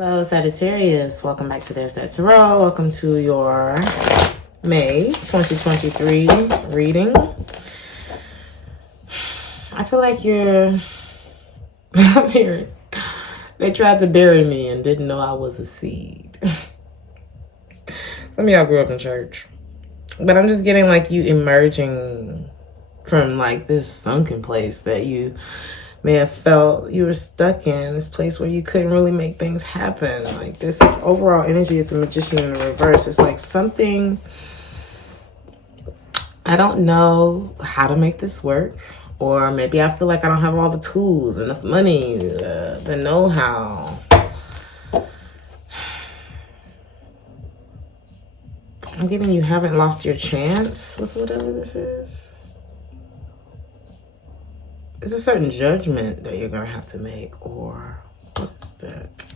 Hello, Sagittarius. Welcome back to Theresthattarot. Welcome to your May 2023 reading. I feel like I'm hearing, they tried to bury me and didn't know I was a seed. Some of y'all grew up in church. But I'm just getting like you emerging from like this sunken place that you may have felt you were stuck in, this place where you couldn't really make things happen. Like this overall energy is a magician in the reverse. It's like something, I don't know how to make this work, or maybe I feel like I don't have all the tools, enough money, the know-how. I'm getting you haven't lost your chance with whatever this is. It's a certain judgment that you're going to have to make, or what is that?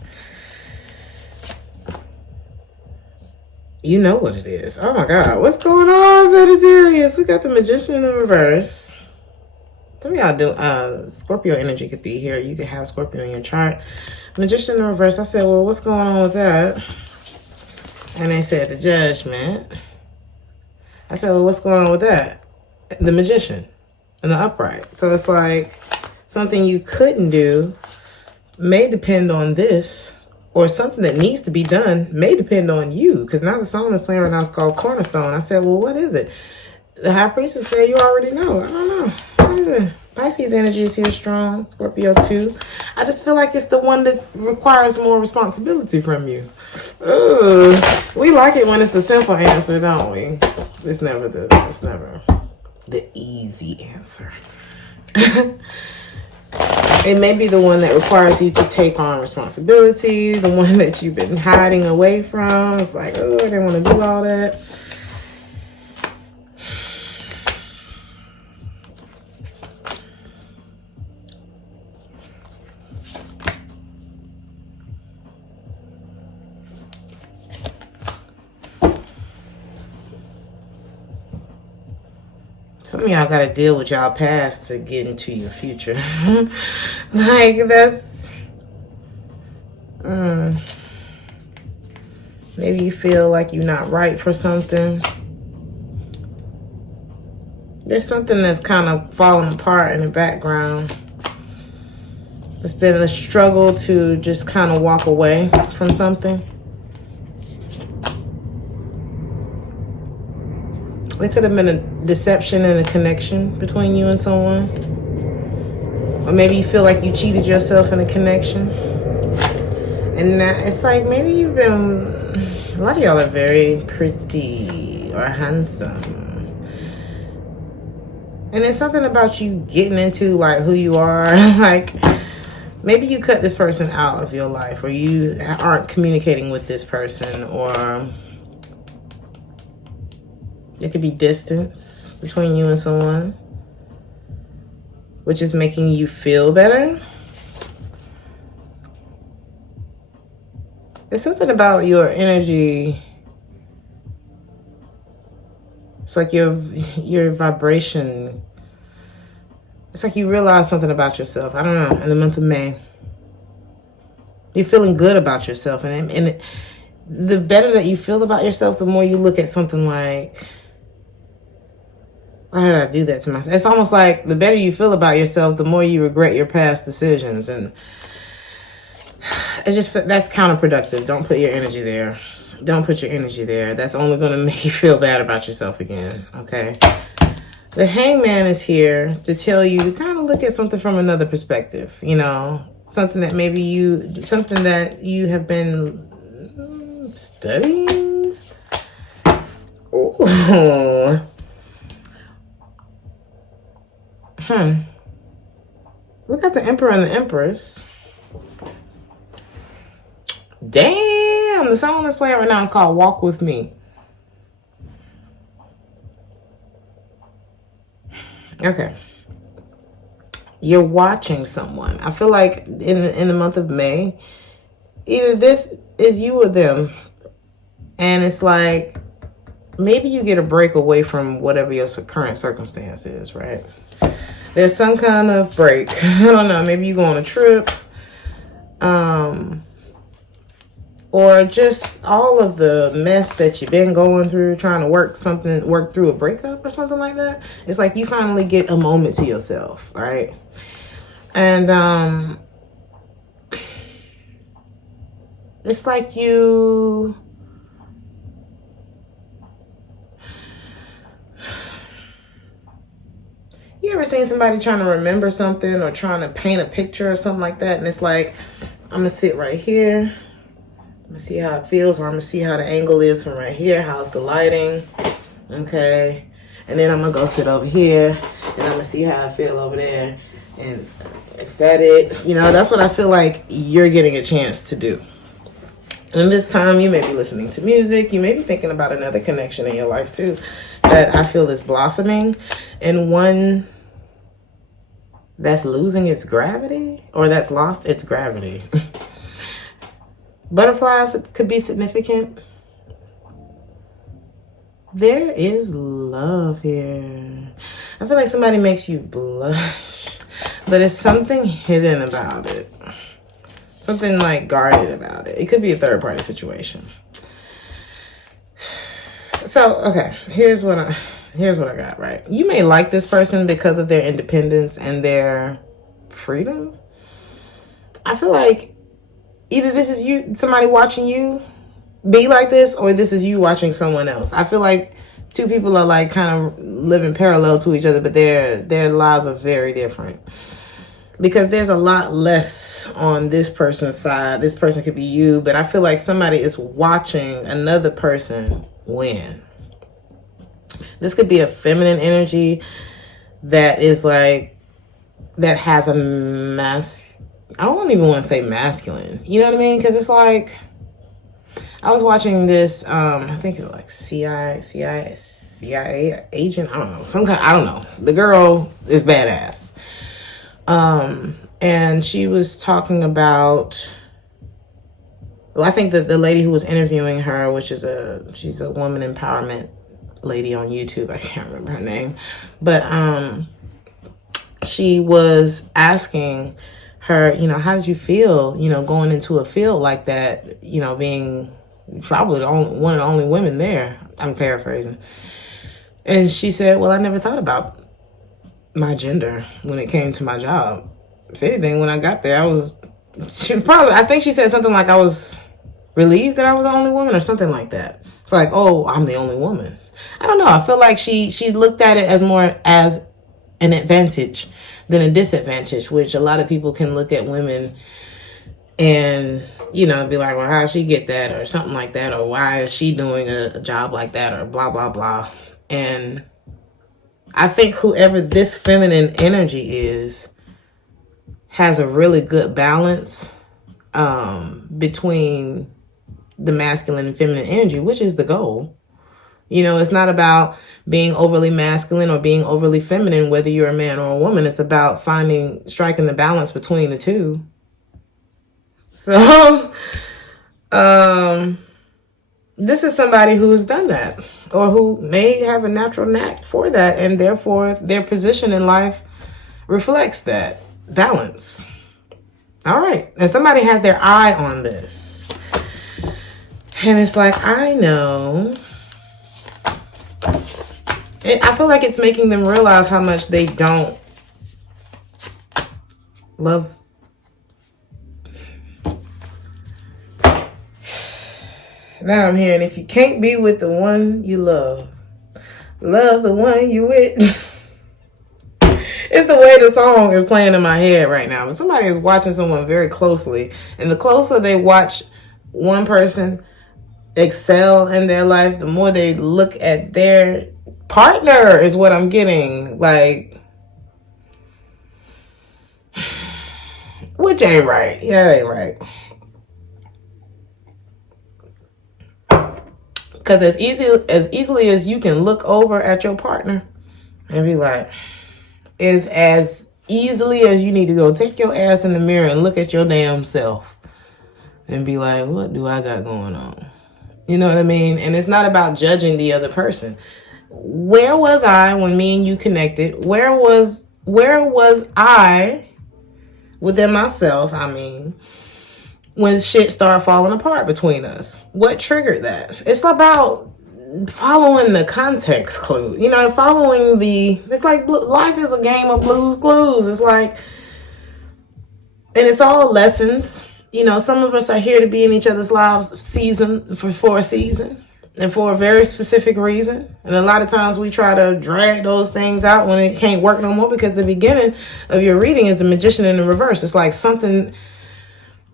You know what it is. Oh my God, what's going on, Sagittarius? We got the magician in the reverse. Some of y'all do, Scorpio energy could be here. You could have Scorpio in your chart. Magician in the reverse, I said, well, what's going on with that? And they said the judgment. I said, well, what's going on with that? The magician. And the upright. So it's like something you couldn't do may depend on this, or something that needs to be done may depend on you. Because now the song that's playing right now is called Cornerstone. I said, well, what is it? The high priestess said, you already know. I don't know. What is it? Pisces energy is here strong. Scorpio too. I just feel like it's the one that requires more responsibility from you. Ooh, we like it when it's the simple answer, don't we? It's never the easy answer. It may be the one that requires you to take on responsibility, the one that you've been hiding away from. It's like, oh, I didn't want to do all that. Some of y'all got to deal with y'all past to get into your future. Like that's... maybe you feel like you're not right for something. There's something that's kind of falling apart in the background. It's been a struggle to just kind of walk away from something. There could have been a deception and a connection between you and someone. Or maybe you feel like you cheated yourself in a connection. And now it's like maybe you've been... A lot of y'all are very pretty or handsome. And it's something about you getting into like who you are. Like maybe you cut this person out of your life, or you aren't communicating with this person, or... There could be distance between you and someone, which is making you feel better. There's something about your energy. It's like your vibration. It's like you realize something about yourself. I don't know, in the month of May. You're feeling good about yourself. And the better that you feel about yourself, the more you look at something like... Why did I do that to myself? It's almost like the better you feel about yourself, the more you regret your past decisions. And it's just, that's counterproductive. Don't put your energy there. Don't put your energy there. That's only going to make you feel bad about yourself again. Okay. The hangman is here to tell you to kind of look at something from another perspective. You know, something that something that you have been studying. Oh. We got the Emperor and the Empress. Damn, the song that's playing right now is called Walk With Me. Okay. You're watching someone. I feel like in the month of May, either this is you or them. And it's like, maybe you get a break away from whatever your current circumstance is, right? There's some kind of break. I don't know. Maybe you go on a trip. or just all of the mess that you've been going through, trying to work through a breakup or something like that. It's like you finally get a moment to yourself, right? And it's like you ever seen somebody trying to remember something or trying to paint a picture or something like that, and it's like, I'm gonna sit right here, I'm gonna see how it feels, or I'm gonna see how the angle is from right here, how's the lighting, okay, and then I'm gonna go sit over here and I'm gonna see how I feel over there, and is that it? You know, that's what I feel like you're getting a chance to do. And this time you may be listening to music, you may be thinking about another connection in your life too that I feel is blossoming, and one that's losing its gravity, or that's lost its gravity. Butterflies could be significant. There is love here. I feel like somebody makes you blush, but it's something hidden about it. Something like guarded about it. It could be a third party situation. So, okay, here's what I got, right? You may like this person because of their independence and their freedom. I feel like either this is you, somebody watching you be like this, or this is you watching someone else. I feel like two people are like kind of living parallel to each other, but their lives are very different. Because there's a lot less on this person's side. This person could be you, but I feel like somebody is watching another person win. This could be a feminine energy that is like, that has a I don't even want to say masculine. You know what I mean? Because it's like, I was watching this, I think it was like CIA agent. I don't know. I don't know. The girl is badass. And she was talking about, well, I think that the lady who was interviewing her, which is she's a woman empowerment lady on YouTube. I can't remember her name, but, she was asking her, you know, how did you feel, you know, going into a field like that, you know, being probably one of the only women there. I'm paraphrasing. And she said, well, I never thought about my gender when it came to my job. If anything, when I got there, I think she said something like I was relieved that I was the only woman or something like that. It's like, oh, I'm the only woman. I don't know. I feel like she looked at it as more as an advantage than a disadvantage, which a lot of people can look at women and, you know, be like, well, how'd she get that, or something like that, or why is she doing a job like that, or blah, blah, blah. And I think whoever this feminine energy is has a really good balance between the masculine and feminine energy, which is the goal. You know, it's not about being overly masculine or being overly feminine, whether you're a man or a woman. It's about striking the balance between the two. So, this is somebody who's done that, or who may have a natural knack for that, and therefore their position in life reflects that balance. All right. And somebody has their eye on this. And it's like, I know. I feel like it's making them realize how much they don't love. Now I'm hearing, if you can't be with the one you love the one you with. It's the way the song is playing in my head right now. But somebody is watching someone very closely, and the closer they watch one person excel in their life, the more they look at their partner, is what I'm getting. Like, which ain't right. Yeah, it ain't right. Because as easily as you can look over at your partner and be like, is as easily as you need to go take your ass in the mirror and look at your damn self and be like, what do I got going on? You know what I mean? And it's not about judging the other person. Where was I when me and you connected? Where was I within myself? I mean, when shit started falling apart between us. What triggered that? It's about following the context clue. You know, following it's like life is a game of Blue's Clues. It's like, and it's all lessons. You know, some of us are here to be in each other's lives for a season and for a very specific reason. And a lot of times we try to drag those things out when it can't work no more, because the beginning of your reading is the Magician in the reverse. It's like something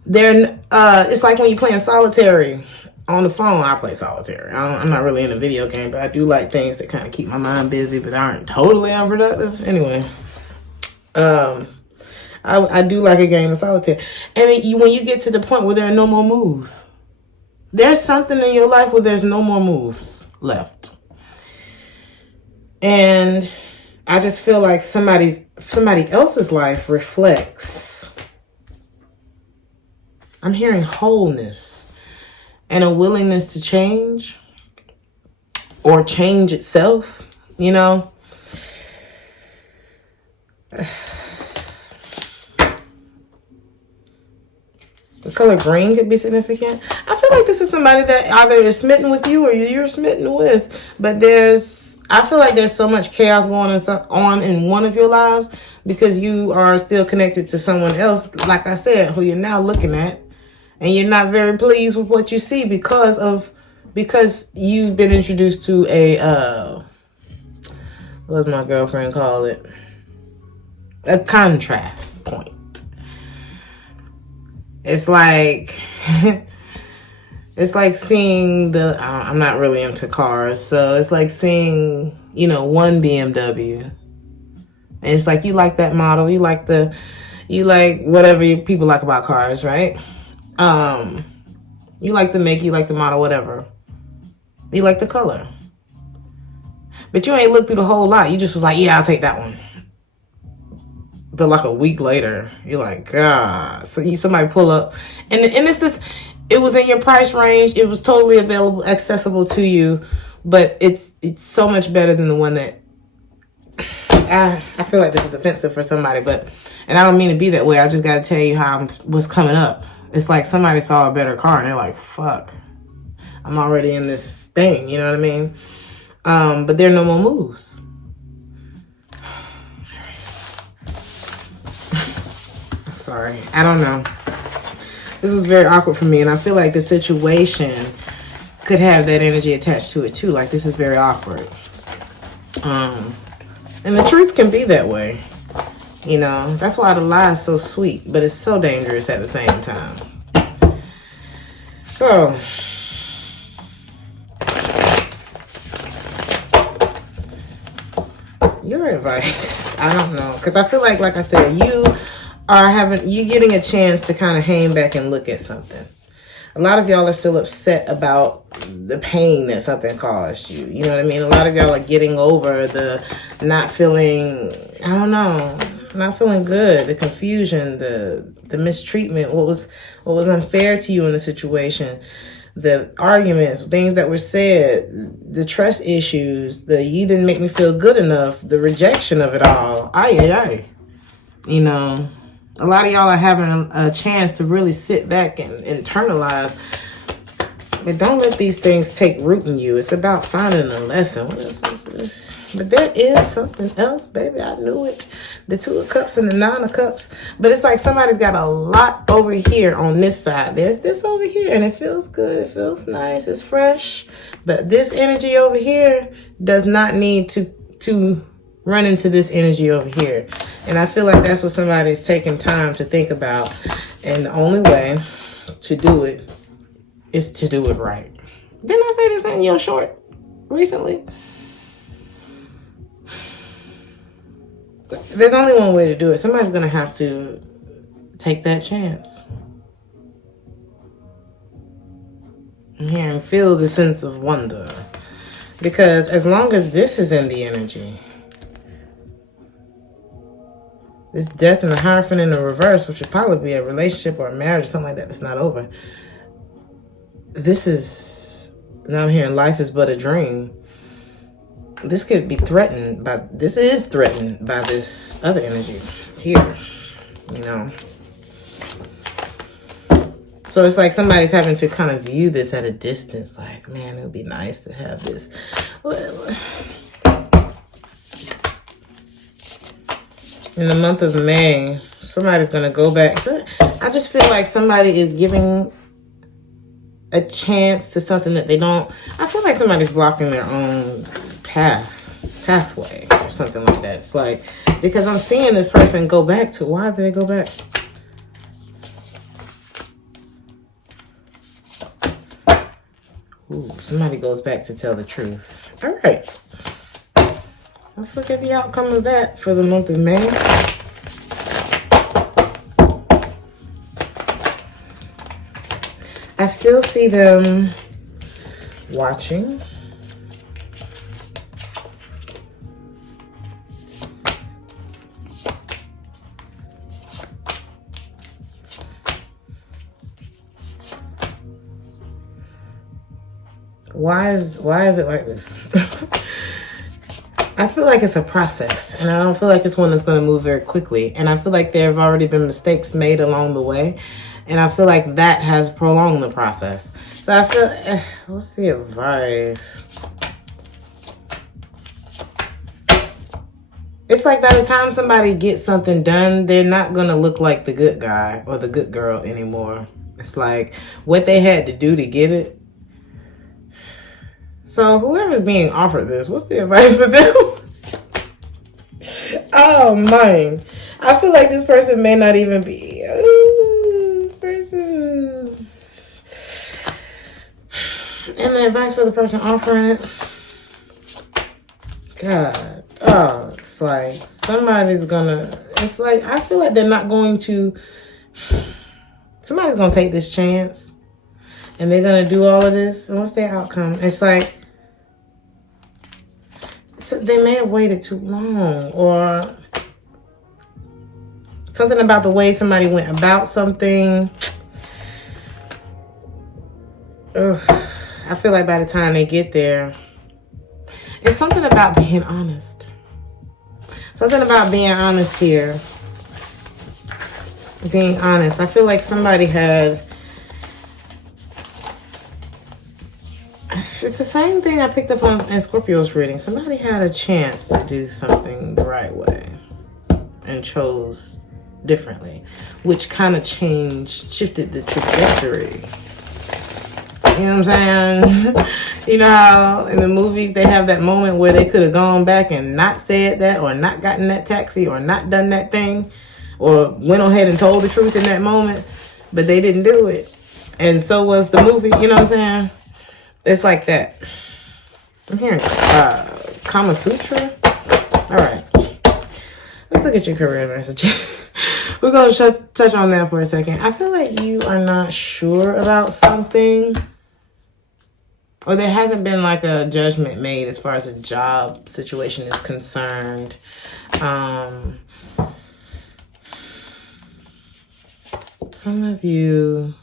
there. It's like when you're playing solitary on the phone. I play solitaire. I'm not really in a video game, but I do like things that kind of keep my mind busy but aren't totally unproductive. Anyway, I do like a game of solitaire. And when you get to the point where there are no more moves, there's something in your life where there's no more moves left. And I just feel like somebody else's life reflects, I'm hearing wholeness and a willingness to change or change itself, you know. The color green could be significant. I feel like this is somebody that either is smitten with you or you're smitten with. But I feel like there's so much chaos going on in one of your lives because you are still connected to someone else, like I said, who you're now looking at. And you're not very pleased with what you see because you've been introduced to a, what does my girlfriend call it? A contrast point. It's like, it's like seeing I'm not really into cars. So it's like seeing, you know, one BMW. And it's like, you like that model. You like whatever people like about cars, right? You like the make, you like the model, whatever. You like the color. But you ain't looked through the whole lot. You just was like, yeah, I'll take that one. But like a week later, you're like, God. So somebody pull up. And it's this, it was in your price range. It was totally available, accessible to you. But it's so much better than the one that, I feel like this is offensive for somebody. And I don't mean to be that way. I just got to tell you what's coming up. It's like somebody saw a better car and they're like, fuck, I'm already in this thing. You know what I mean? But there are no more moves. Sorry. I don't know. This was very awkward for me. And I feel like the situation could have that energy attached to it too. Like, this is very awkward. And the truth can be that way. You know, that's why the lie is so sweet, but it's so dangerous at the same time. So, your advice, I don't know. Because I feel like I said, you getting a chance to kind of hang back and look at something. A lot of y'all are still upset about the pain that something caused you. You know what I mean? A lot of y'all are getting over the not feeling, I don't know, not feeling good, the confusion, the mistreatment, what was unfair to you in the situation, the arguments, things that were said, the trust issues, you didn't make me feel good enough, the rejection of it all. You know, a lot of y'all are having a chance to really sit back and internalize. But don't let these things take root in you. It's about finding a lesson. What is this? But there is something else, baby. I knew it. The Two of Cups and the Nine of Cups. But it's like somebody's got a lot over here on this side. There's this over here, and it feels good. It feels nice. It's fresh. But this energy over here does not need to run into this energy over here. And I feel like that's what somebody's taking time to think about. And the only way to do it is to do it right. Didn't I say this in your short recently? There's only one way to do it. Somebody's going to have to take that chance. I'm hearing feel the sense of wonder. Because as long as this is in the energy, this Death and the Hierophant in the reverse, which would probably be a relationship or a marriage or something like that that's not over. This is, now I'm hearing life is but a dream. This could be threatened by, this is threatened by this other energy here, you know. So So it's like somebody's having to kind of view this at a distance. Like, man, it would be nice to have this. In the month of May, somebody's going to go back. So I just feel like somebody is giving a chance to something that they don't. I feel like somebody's blocking their own pathway or something like that. It's like, because I'm seeing this person go back to, why did they go back? Ooh, somebody goes back to tell the truth. All right. Let's look at the outcome of that for the month of May. I still see them watching. Why is it like this? I feel like it's a process, and I don't feel like it's one that's going to move very quickly. And I feel like there have already been mistakes made along the way, and I feel like that has prolonged the process. So I feel, what's the advice? It's like by the time somebody gets something done, they're not going to look like the good guy or the good girl anymore. It's like what they had to do to get it. So whoever's being offered this, what's the advice for them? Oh, man. I feel like this person may not even be. This person's. And the advice for the person offering it. God. Oh, it's like somebody's gonna. It's like, I feel like they're not going to. Somebody's gonna take this chance. And they're gonna do all of this. And what's their outcome? It's like, so they may have waited too long, or something about the way somebody went about something. Ugh. I feel like by the time they get there, it's something about being honest. Something about being honest here. Being honest. I feel like somebody had. It's the same thing I picked up on in Scorpio's reading. Somebody had a chance to do something the right way and chose differently, which kind of shifted the trajectory. You know what I'm saying? You know how in the movies they have that moment where they could have gone back and not said that, or not gotten that taxi, or not done that thing, or went ahead and told the truth in that moment, but they didn't do it. And so was the movie, you know what I'm saying? It's like that. I'm hearing Kama Sutra. All right. Let's look at your career messages. We're going to touch on that for a second. I feel like you are not sure about something. Or there hasn't been like a judgment made as far as a job situation is concerned. Some of you...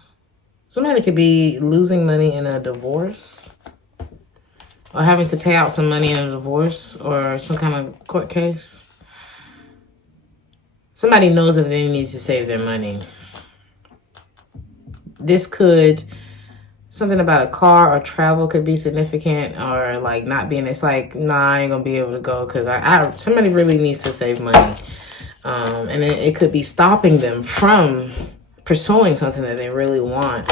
Somebody could be losing money in a divorce, or having to pay out some money in a divorce, or some kind of court case. Somebody knows that they need to save their money. This could, something about a car or travel could be significant, or like not being, it's like, nah, I ain't gonna be able to go because somebody really needs to save money. And it could be stopping them from pursuing something that they really want.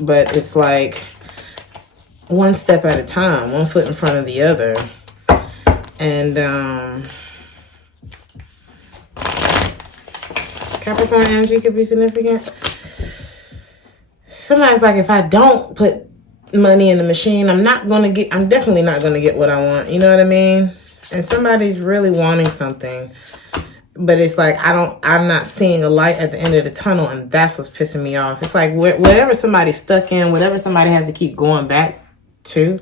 But it's like one step at a time, one foot in front of the other. And Capricorn energy could be significant. Sometimes like, if I don't put money in the machine, I'm definitely not gonna get what I want. You know what I mean? And somebody's really wanting something. But it's like, I'm not seeing a light at the end of the tunnel, and that's what's pissing me off. It's like whatever somebody's stuck in, whatever somebody has to keep going back to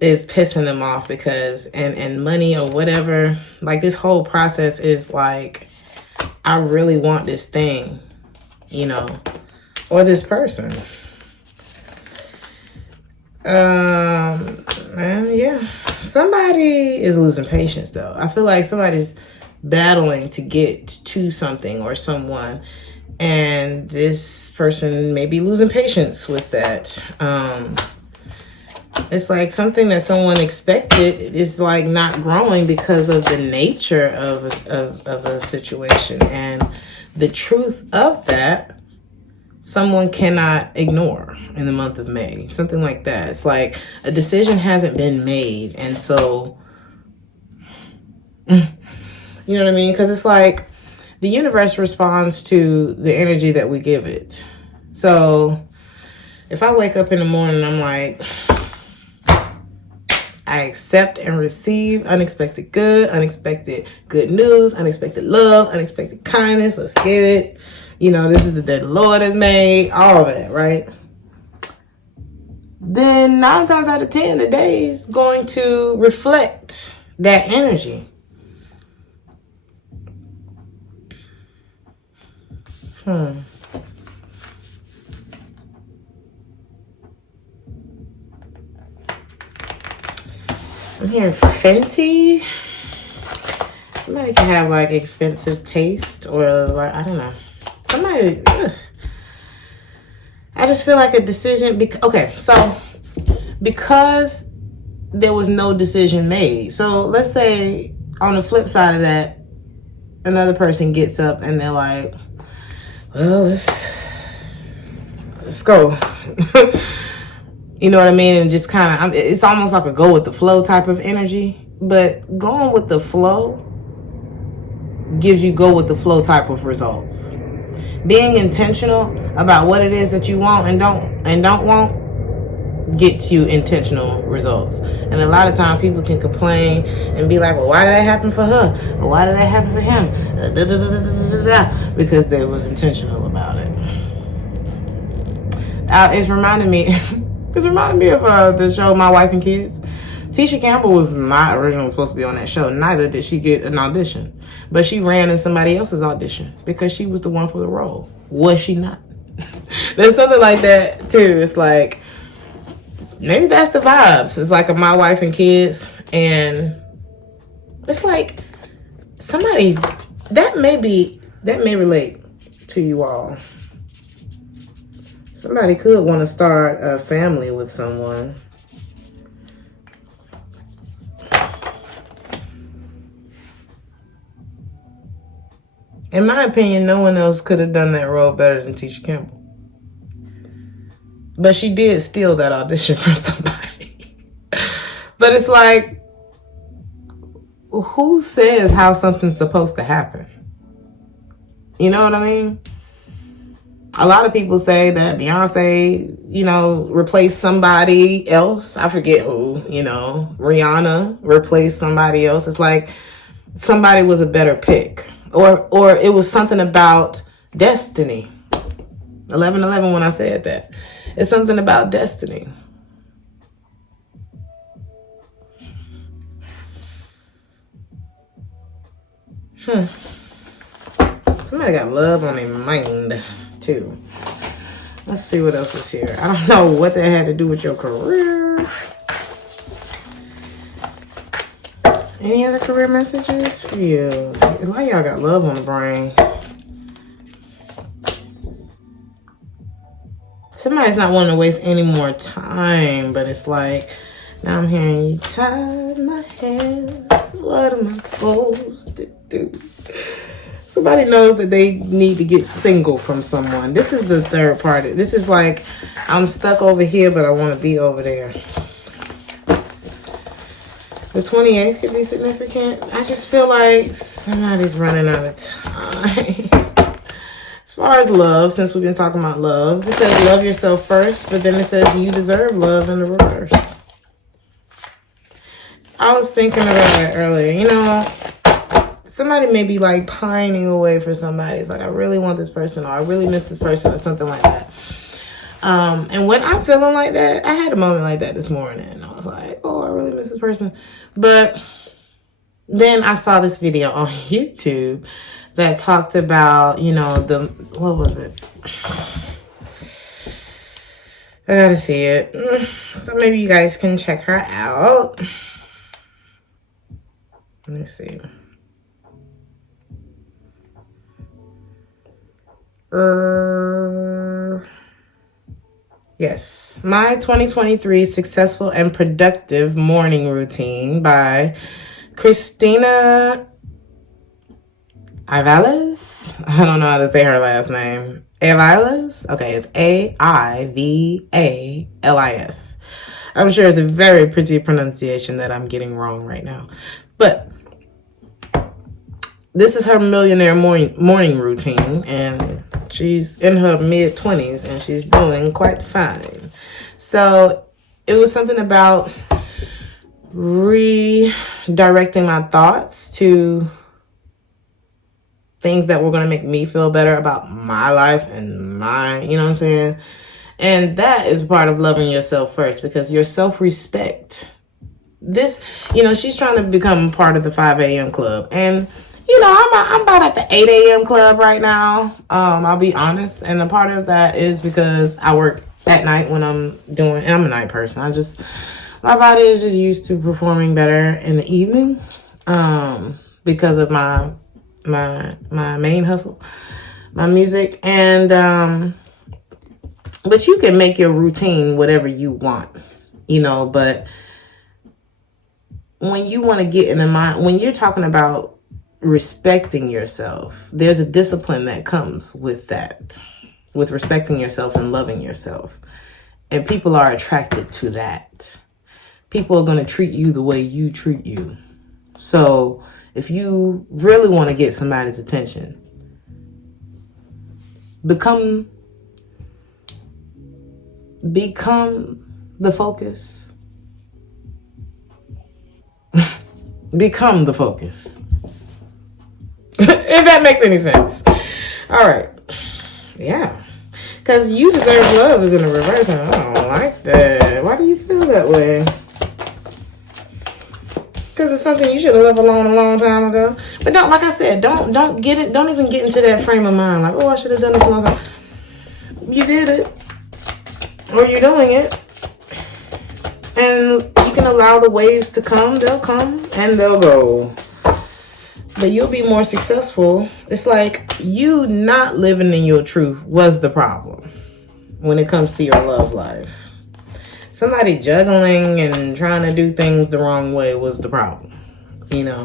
is pissing them off, because, and money or whatever, like this whole process is like, I really want this thing, you know, or this person. Man, yeah. Somebody is losing patience though. I feel like somebody's battling to get to something or someone, And this person may be losing patience with that. It's like something that someone expected is like not growing because of the nature of a situation. And the truth of that, someone cannot ignore in the month of May. Something like that. It's like a decision hasn't been made. And so, you know what I mean? Because it's like the universe responds to the energy that we give it. So if I wake up in the morning, I'm like, I accept and receive unexpected good news, unexpected love, unexpected kindness. Let's get it. You know, this is the day the Lord has made, all that, right? Then 9 times out of 10, the day is going to reflect that energy. I'm hearing Fenty. Somebody can have like expensive taste, or like, I don't know. Somebody, I just feel like a decision. Okay, so because there was no decision made. So let's say on the flip side of that, another person gets up and they're like, well, let's go. You know what I mean? And just kind of, it's almost like a go with the flow type of energy. But going with the flow gives you go with the flow type of results. Being intentional about what it is that you want and don't want gets you intentional results. And a lot of times people can complain and be like, well, why did that happen for her? Or why did that happen for him? Because they was intentional about it. It's reminding me of the show My Wife and Kids. Tisha Campbell was not originally supposed to be on that show. Neither did she get an audition. But she ran in somebody else's audition because she was the one for the role. Was she not? There's something like that too. It's like, maybe that's the vibes. It's like a My Wife and Kids. And it's like that may relate to you all. Somebody could want to start a family with someone. In my opinion, no one else could have done that role better than Tisha Campbell. But she did steal that audition from somebody. But it's like, who says how something's supposed to happen? You know what I mean? A lot of people say that Beyonce, replaced somebody else. I forget who, Rihanna replaced somebody else. It's like somebody was a better pick. Or it was something about destiny. 11/11 when I said that. It's something about destiny. Somebody got love on their mind, too. Let's see what else is here. I don't know what that had to do with your career. Any other career messages for you? A lot of y'all got love on the brain. Somebody's not wanting to waste any more time, but it's like, now I'm hearing you tie my hands. What am I supposed to do? Somebody knows that they need to get single from someone. This is the third party. This is like, I'm stuck over here, but I want to be over there. The 28th could be significant. I just feel like somebody's running out of time. As far as love, since we've been talking about love, it says love yourself first, but then it says you deserve love in the reverse. I was thinking about it earlier. Somebody may be like pining away for somebody. It's like, I really want this person, or I really miss this person, or something like that. And when I'm feeling like that, I had a moment like that this morning. I was like, oh, I really miss this person. But then I saw this video on YouTube that talked about, what was it? I gotta see it. So maybe you guys can check her out. Let me see. Yes, My 2023 Successful and Productive Morning Routine by Christina Aivalis. I don't know how to say her last name. Aivalis? Okay, it's Aivalis. I'm sure it's a very pretty pronunciation that I'm getting wrong right now. But this is her millionaire morning routine, and she's in her mid-20s, and she's doing quite fine. So it was something about redirecting my thoughts to things that were going to make me feel better about my life and my, you know what I'm saying? And that is part of loving yourself first, because your self-respect. This, she's trying to become part of the 5 a.m. club. And, I'm about at the 8 a.m. club right now. I'll be honest. And a part of that is because I work at night when and I'm a night person. My body is just used to performing better in the evening because of my main hustle, my music. And but you can make your routine whatever you want, but when you want to get in the mind, when you're talking about respecting yourself, there's a discipline that comes with that, with respecting yourself and loving yourself. And people are attracted to that. People are going to treat you the way you treat you. So if you really want to get somebody's attention, become the focus. Become the focus. If that makes any sense. All right. Yeah. Because you deserve love is in the reverse, and I don't like that. Why do you feel that way? Because it's something you should have left alone a long time ago. But don't, like I said, don't even get into that frame of mind. Like, oh, I should have done this a long time. You did it. Or you're doing it. And you can allow the waves to come. They'll come and they'll go. But you'll be more successful. It's like you not living in your truth was the problem when it comes to your love life. Somebody juggling and trying to do things the wrong way was the problem, and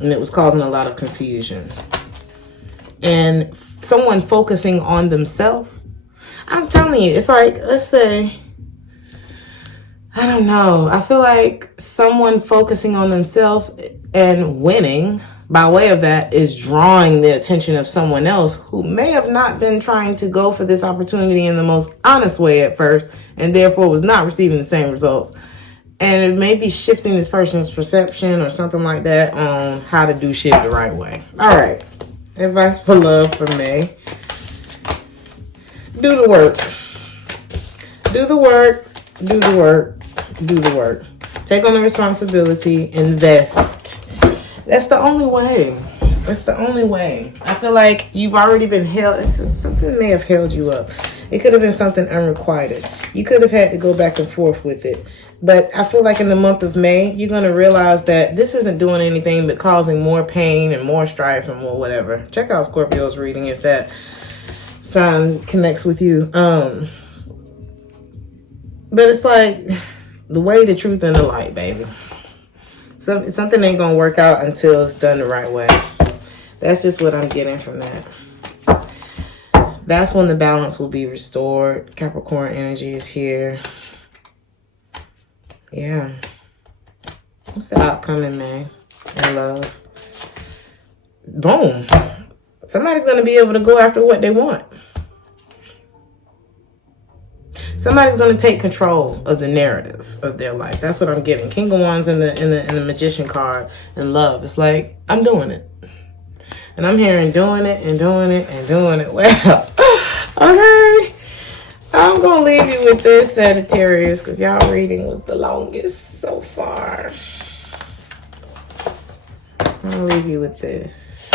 it was causing a lot of confusion. And someone focusing on themselves, I'm telling you, it's like, let's say, I don't know. I feel like someone focusing on themselves and winning by way of that is drawing the attention of someone else who may have not been trying to go for this opportunity in the most honest way at first, and therefore was not receiving the same results. And it may be shifting this person's perception or something like that on how to do shit the right way. All right. Advice for love for May. Do the work. Do the work. Do the work. Do the work. Take on the responsibility. Invest. That's the only way. It's the only way. I feel like you've already been held. Something may have held you up. It could have been something unrequited. You could have had to go back and forth with it. But I feel like in the month of May, you're going to realize that this isn't doing anything but causing more pain and more strife and more whatever. Check out Scorpio's reading if that sign connects with you. But it's like the way, the truth, and the light, baby. Something ain't going to work out until it's done the right way. That's just what I'm getting from that. That's when the balance will be restored. Capricorn energy is here. Yeah. What's the outcome in May in love? Boom. Somebody's going to be able to go after what they want. Somebody's going to take control of the narrative of their life. That's what I'm getting. King of Wands in the Magician card in love. It's like, I'm doing it. And I'm hearing doing it and doing it and doing it well. Okay. I'm going to leave you with this, Sagittarius, because y'all reading was the longest so far. I'll leave you with this.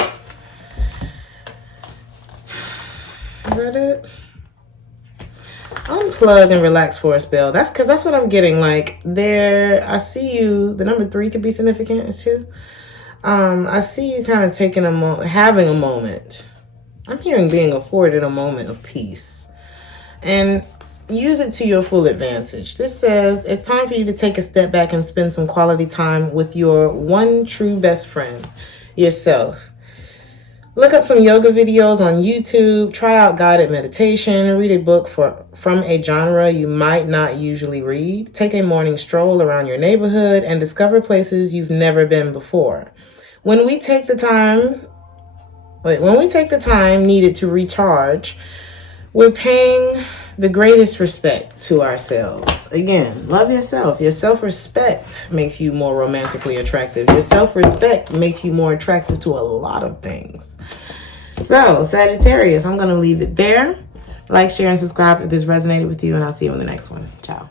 Is that it? Unplug and relax for a spell. That's because that's what I'm getting. Like, I see you. The number 3 could be significant as too. I see you kind of taking having a moment I'm hearing being afforded a moment of peace. And use it to your full advantage. This says it's time for you to take a step back and spend some quality time with your one true best friend, yourself. Look up some yoga videos on YouTube, try out guided meditation, read a book from a genre you might not usually read, take a morning stroll around your neighborhood, and discover places you've never been before. When we take the time needed to recharge, we're paying the greatest respect to ourselves. Again, love yourself. Your self-respect makes you more romantically attractive. Your self-respect makes you more attractive to a lot of things. So, Sagittarius, I'm going to leave it there. Like, share, and subscribe if this resonated with you, and I'll see you in the next one. Ciao.